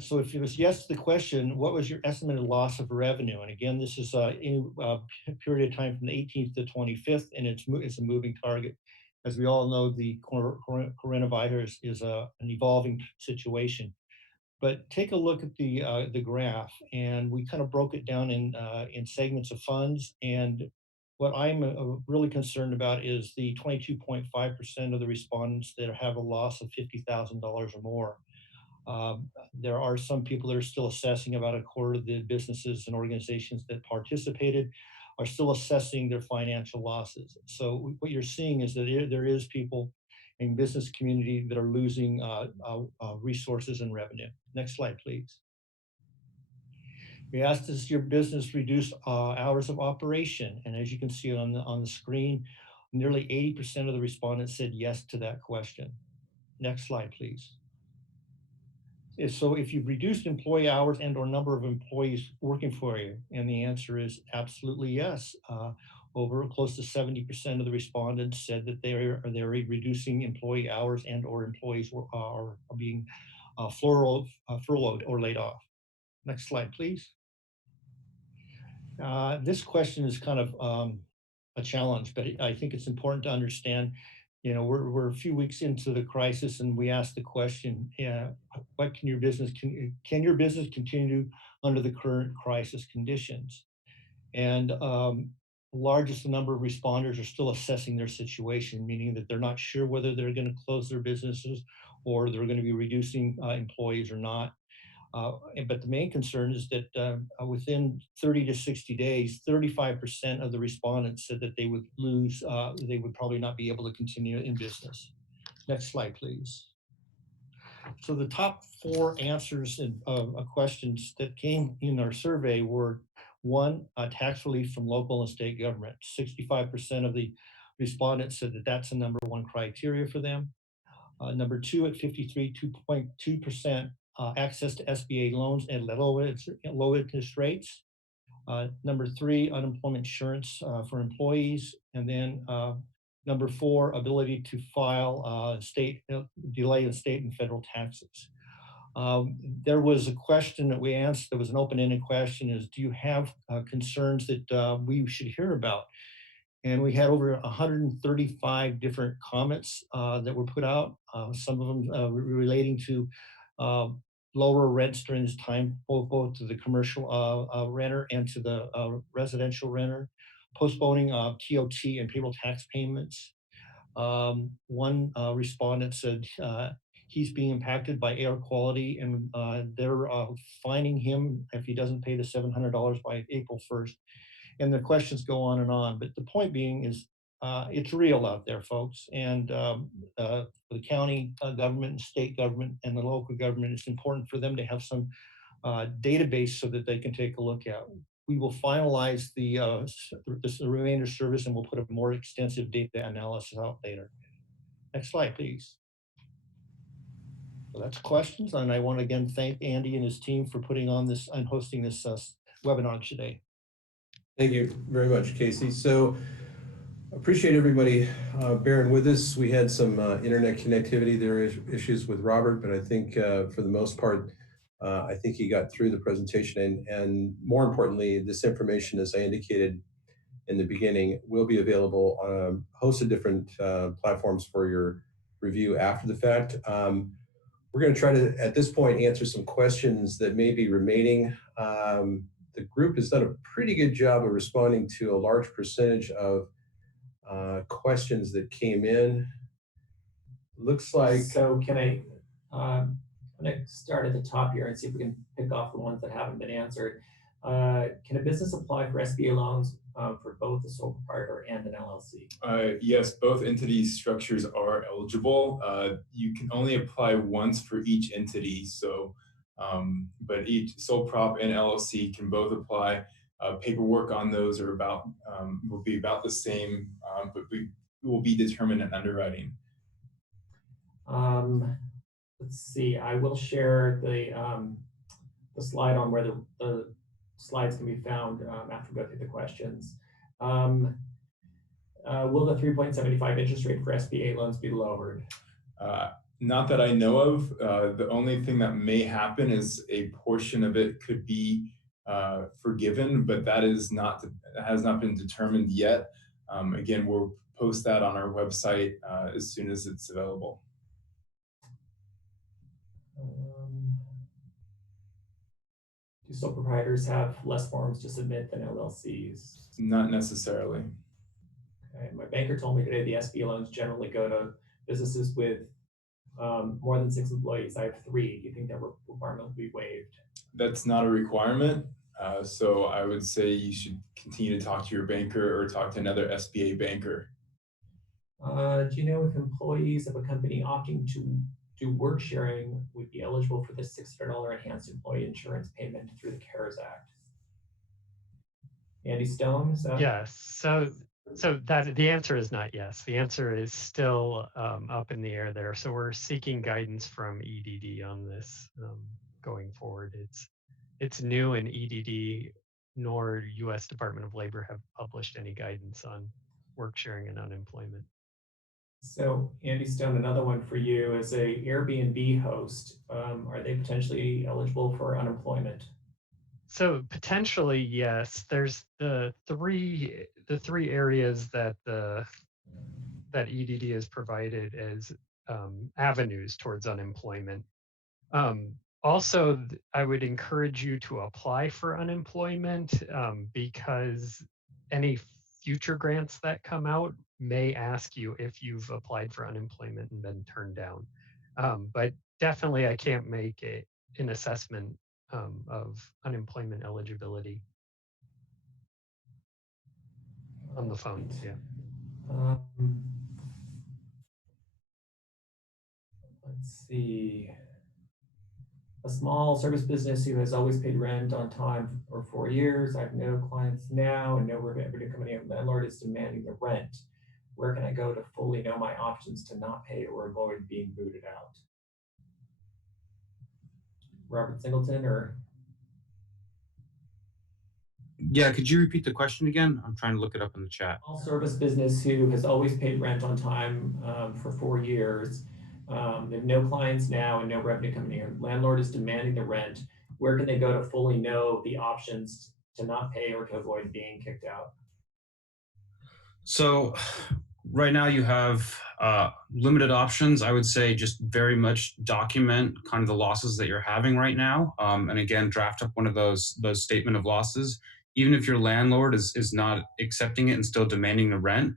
So if it was yes to the question, what was your estimated loss of revenue? And again, this is in a period of time from the 18th to 25th, and it's a moving target. As we all know, the coronavirus is an evolving situation. But take a look at the graph, and we kind of broke it down in segments of funds. And what I'm really concerned about is the 22.5% of the respondents that have a loss of $50,000 or more. There are some people that are still assessing. About a quarter of the businesses and organizations that participated are still assessing their financial losses. So what you're seeing is that there is people in business community that are losing resources and revenue. Next slide, please. We asked, does your business reduce hours of operation? And as you can see on the screen, nearly 80% of the respondents said yes to that question. Next slide, please. So if you've reduced employee hours and or number of employees working for you, and the answer is absolutely yes. Over close to 70% of the respondents said that they're reducing employee hours and or employees are being furloughed or laid off. Next slide, please. This question is kind of a challenge, but I think it's important to understand, you know, we're a few weeks into the crisis and we asked the question, what can your business continue under the current crisis conditions? And largest number of responders are still assessing their situation, meaning that they're not sure whether they're going to close their businesses or they're going to be reducing employees or not. But the main concern is that within 30 to 60 days, 35% of the respondents said that they would lose, they would probably not be able to continue in business. Next slide, please. So the top 4 answers and questions that came in our survey were: 1, tax relief from local and state government. 65% of the respondents said that that's the number 1 criteria for them. Number 2, at 53.2%, access to SBA loans at low interest rates. Number 3, unemployment insurance for employees. And then number 4, ability to file delay in state and federal taxes. There was a question that we answered, there was an open-ended question, is do you have concerns that we should hear about? And we had over 135 different comments that were put out, some of them relating to lower rents during this time, both to the commercial renter and to the residential renter, postponing TOT and payroll tax payments. One respondent said he's being impacted by air quality and they're fining him if he doesn't pay the $700 by April 1st. And the questions go on and on. But the point being is it's real out there, folks. And the county government and state government and the local government, it's important for them to have some database so that they can take a look at. We will finalize the remainder service and we'll put a more extensive data analysis out later. Next slide, please. So that's questions. And I want to again thank Andy and his team for putting on this and hosting this webinar today. Thank you very much, Casey. So appreciate everybody bearing with us. We had some internet connectivity. There are issues with Robert, but I think for the most part, I think he got through the presentation. And more importantly, this information, as I indicated in the beginning, will be available on a host of different platforms for your review after the fact. We're going to try to, at this point, answer some questions that may be remaining. The group has done a pretty good job of responding to a large percentage of questions that came in. Looks like. So can I'm going to start at the top here and see if we can pick off the ones that haven't been answered. Can a business apply for SBA loans for both a sole proprietor and an LLC? Yes, both entity structures are eligible. You can only apply once for each entity. So, but each sole prop and LLC can both apply. Paperwork on those are will be about the same, but we will be determined in underwriting. Let's see. I will share the slide on where the slides can be found after we go through the questions. Will the 3.75 interest rate for SBA loans be lowered? Not that I know of. The only thing that may happen is a portion of it could be forgiven, but that has not been determined yet. Again, we'll post that on our website as soon as it's available. Do sole proprietors have less forms to submit than LLCs? Not necessarily. Okay. My banker told me today the SBA loans generally go to businesses with more than 6 employees. I have 3. Do you think that requirement will be waived? That's not a requirement. So I would say you should continue to talk to your banker or talk to another SBA banker. Do you know if employees of a company opting to do work sharing would be eligible for the $600 enhanced employee insurance payment through the CARES Act? Andy Stone, is that? Yes. So So that the answer is not yes. The answer is still up in the air there. So we're seeking guidance from EDD on this going forward. It's new, and EDD nor U.S. Department of Labor have published any guidance on work sharing and unemployment. So Andy Stone, another one for you as a Airbnb host. Are they potentially eligible for unemployment? So potentially, yes. There's the three areas that that EDD has provided as avenues towards unemployment. Also, I would encourage you to apply for unemployment because any future grants that come out may ask you if you've applied for unemployment and been turned down. But definitely, I can't make an assessment of unemployment eligibility on the phone. Yeah. Let's see. A small service business who has always paid rent on time for 4 years. I have no clients now and no revenue coming in. Landlord is demanding the rent. Where can I go to fully know my options to not pay or avoid being booted out? Robert Singleton or? Yeah, could you repeat the question again? I'm trying to look it up in the chat. Small service business who has always paid rent on time for 4 years. They have no clients now and no revenue coming in. Landlord is demanding the rent. Where can they go to fully know the options to not pay or to avoid being kicked out? So right now you have limited options. I would say just very much document kind of the losses that you're having right now. And again, draft up one of those statement of losses. Even if your landlord is not accepting it and still demanding the rent,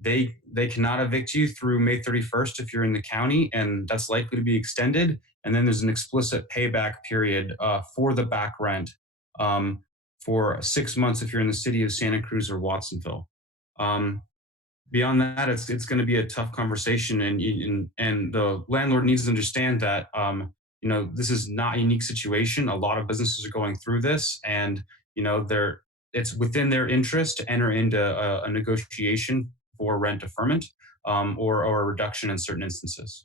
they cannot evict you through May 31st if you're in the county, and that's likely to be extended. And then there's an explicit payback period for the back rent for 6 months if you're in the city of Santa Cruz or Watsonville. Beyond that, it's going to be a tough conversation, and the landlord needs to understand that this is not a unique situation. A lot of businesses are going through this, and it's within their interest to enter into a negotiation for rent deferment or a reduction in certain instances.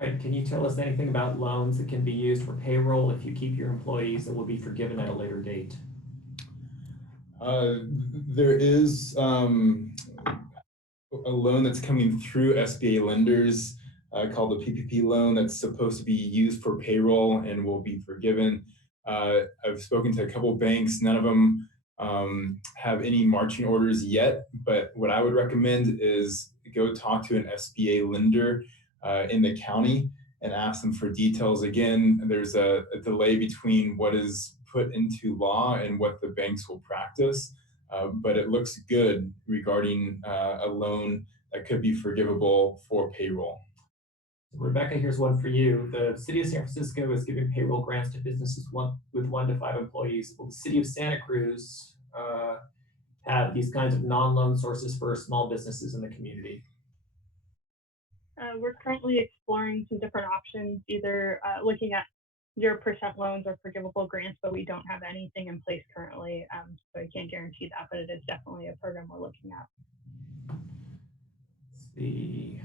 All right, can you tell us anything about loans that can be used for payroll if you keep your employees that will be forgiven at a later date? There is a loan that's coming through SBA lenders called the PPP loan that's supposed to be used for payroll and will be forgiven. I've spoken to a couple of banks. None of them have any marching orders yet, but what I would recommend is go talk to an SBA lender in the county and ask them for details. Again, there's a delay between what is put into law and what the banks will practice, but it looks good regarding a loan that could be forgivable for payroll. Rebecca, here's one for you. The city of San Francisco is giving payroll grants to businesses with 1 to 5 employees. Will the city of Santa Cruz have these kinds of non-loan sources for small businesses in the community? We're currently exploring some different options, either looking at 0% loans or forgivable grants, but we don't have anything in place currently. So I can't guarantee that, but it is definitely a program we're looking at. Let's see.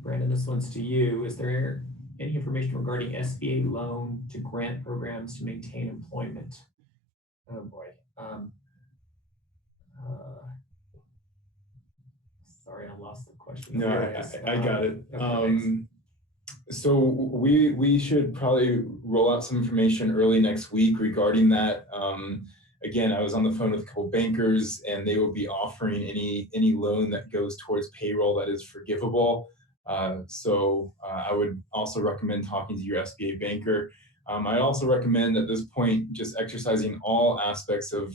Brandon, this one's to you. Is there any information regarding SBA loan to grant programs to maintain employment? Oh boy. Sorry, I lost the question. No, I got it. Okay, so we should probably roll out some information early next week regarding that. Again, I was on the phone with a couple bankers, and they will be offering any loan that goes towards payroll that is forgivable. So I would also recommend talking to your SBA banker. I also recommend at this point just exercising all aspects of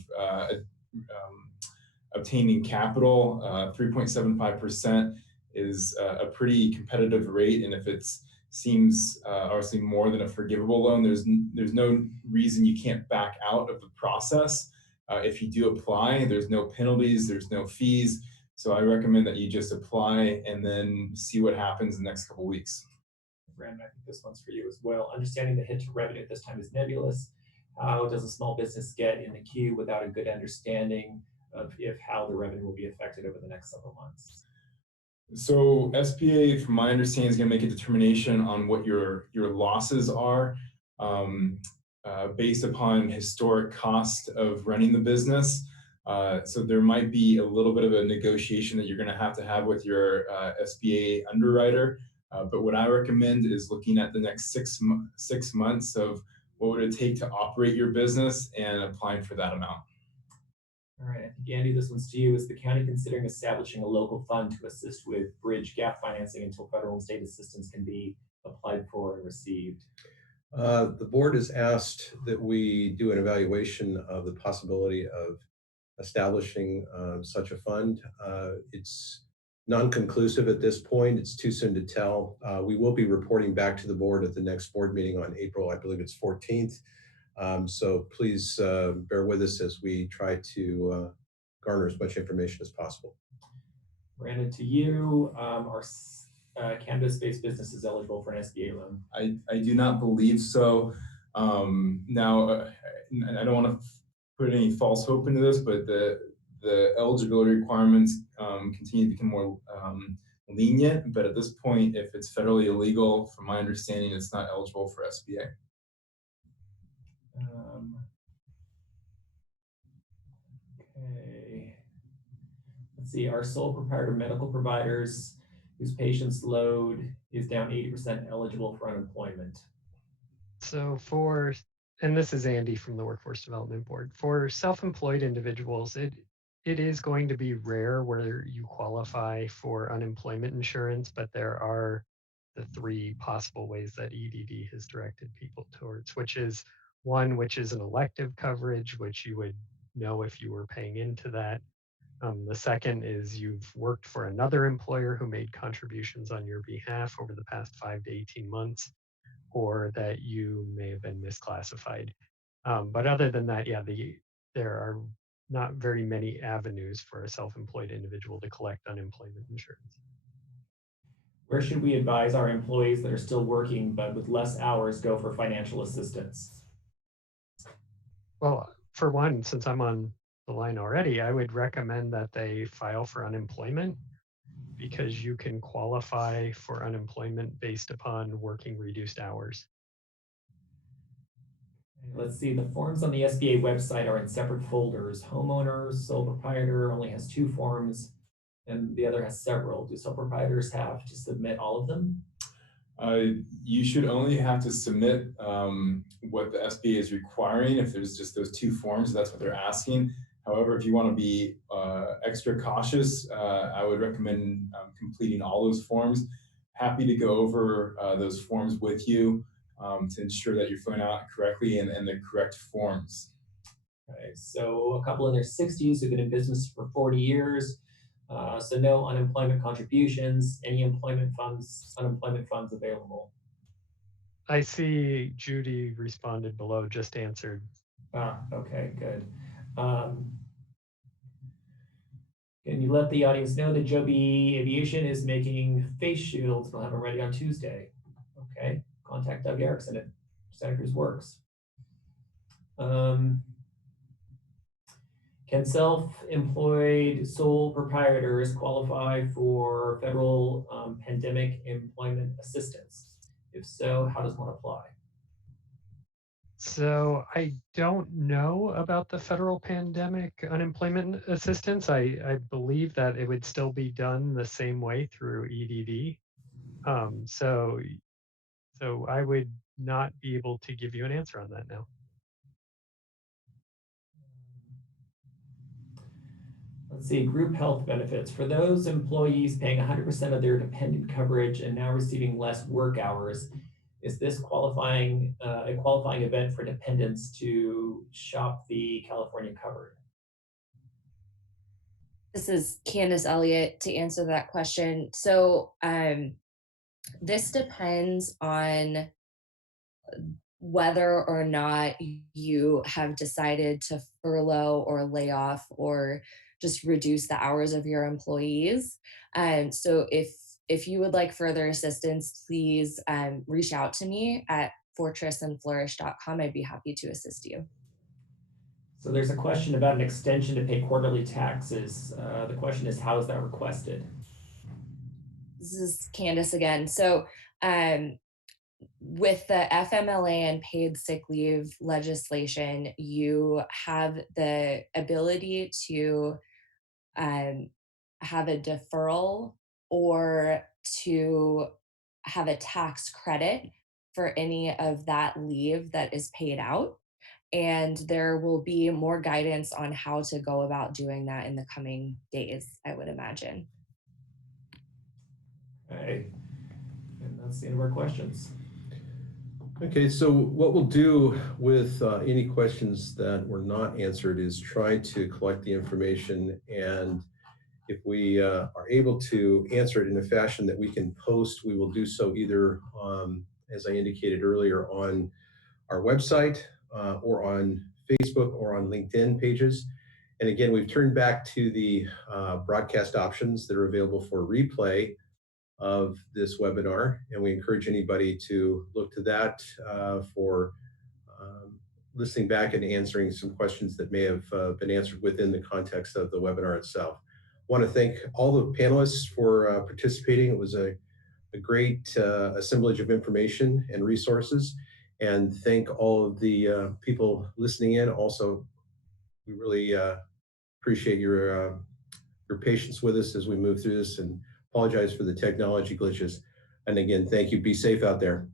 obtaining capital. 3.75% is a pretty competitive rate, and if it seems obviously more than a forgivable loan, there's no reason you can't back out of the process. If you do apply, there's no penalties, there's no fees. So I recommend that you just apply and then see what happens in the next couple of weeks. Brandon, I think this one's for you as well. Understanding the hit to revenue at this time is nebulous. How does a small business get in the queue without a good understanding of if how the revenue will be affected over the next several months. So SBA, from my understanding, is going to make a determination on what your losses are based upon historic cost of running the business. So there might be a little bit of a negotiation that you're going to have with your SBA underwriter. But what I recommend is looking at the next 6 months of what would it take to operate your business and applying for that amount. All right, I think Andy, this one's to you. Is the county considering establishing a local fund to assist with bridge gap financing until federal and state assistance can be applied for and received? The board has asked that we do an evaluation of the possibility of establishing such a fund. It's non-conclusive at this point. It's too soon to tell. We will be reporting back to the board at the next board meeting on April, I believe it's 14th. So please bear with us as we try to garner as much information as possible. Brandon, to you, are Canvas-based businesses eligible for an SBA loan? I do not believe so. Now, I don't want to put any false hope into this, but the eligibility requirements continue to become more lenient. But at this point, if it's federally illegal, from my understanding, it's not eligible for SBA. Okay. Let's see, our sole proprietor medical providers whose patients load is down 80% eligible for unemployment. So and this is Andy from the Workforce Development Board, for self-employed individuals, it is going to be rare where you qualify for unemployment insurance, but there are the 3 possible ways that EDD has directed people towards, which is one, which is an elective coverage, which you would know if you were paying into that. The second is you've worked for another employer who made contributions on your behalf over the past 5 to 18 months, or that you may have been misclassified. But other than that, yeah, there are not very many avenues for a self-employed individual to collect unemployment insurance. Where should we advise our employees that are still working but with less hours go for financial assistance? Well, for one, since I'm on the line already, I would recommend that they file for unemployment, because you can qualify for unemployment based upon working reduced hours. Let's see, the forms on the SBA website are in separate folders. Homeowner, sole proprietor only has 2 forms and the other has several. Do sole proprietors have to submit all of them? You should only have to submit what the SBA is requiring. If there's just those 2 forms, that's what they're asking. However, if you want to be extra cautious, I would recommend completing all those forms. Happy to go over those forms with you to ensure that you're filling out correctly and the correct forms. Okay, so a couple in their 60s who've been in business for 40 years. So no unemployment contributions, any unemployment funds available. I see Judy responded below, just answered. Okay, good. Can you let the audience know that Joby Aviation is making face shields? We'll have them ready on Tuesday. Okay, contact Doug Erickson at Santa Cruz Works. Can self-employed sole proprietors qualify for federal pandemic employment assistance? If so, how does one apply? So I don't know about the federal pandemic unemployment assistance. I believe that it would still be done the same way through EDD. So I would not be able to give you an answer on that now. Let's see, group health benefits. For those employees paying 100% of their dependent coverage and now receiving less work hours, is this a qualifying event for dependents to shop the California covered? This is Candace Elliot to answer that question. So this depends on whether or not you have decided to furlough or lay off or just reduce the hours of your employees. So if you would like further assistance, please reach out to me at fortressandflourish.com. I'd be happy to assist you. So there's a question about an extension to pay quarterly taxes. The question is, how is that requested? This is Candace again. So with the FMLA and paid sick leave legislation, you have the ability to have a deferral or to have a tax credit for any of that leave that is paid out. And there will be more guidance on how to go about doing that in the coming days, I would imagine. Okay, and that's the end of our questions. Okay, so what we'll do with any questions that were not answered is try to collect the information, and if we are able to answer it in a fashion that we can post, we will do so either, as I indicated earlier, on our website or on Facebook or on LinkedIn pages. And again, we've turned back to the broadcast options that are available for replay of this webinar, and we encourage anybody to look to that for listening back and answering some questions that may have been answered within the context of the webinar itself. I want to thank all the panelists for participating. It was a great assemblage of information and resources, and thank all of the people listening in. Also, we really appreciate your patience with us as we move through this, and apologize for the technology glitches. And again, thank you. Be safe out there.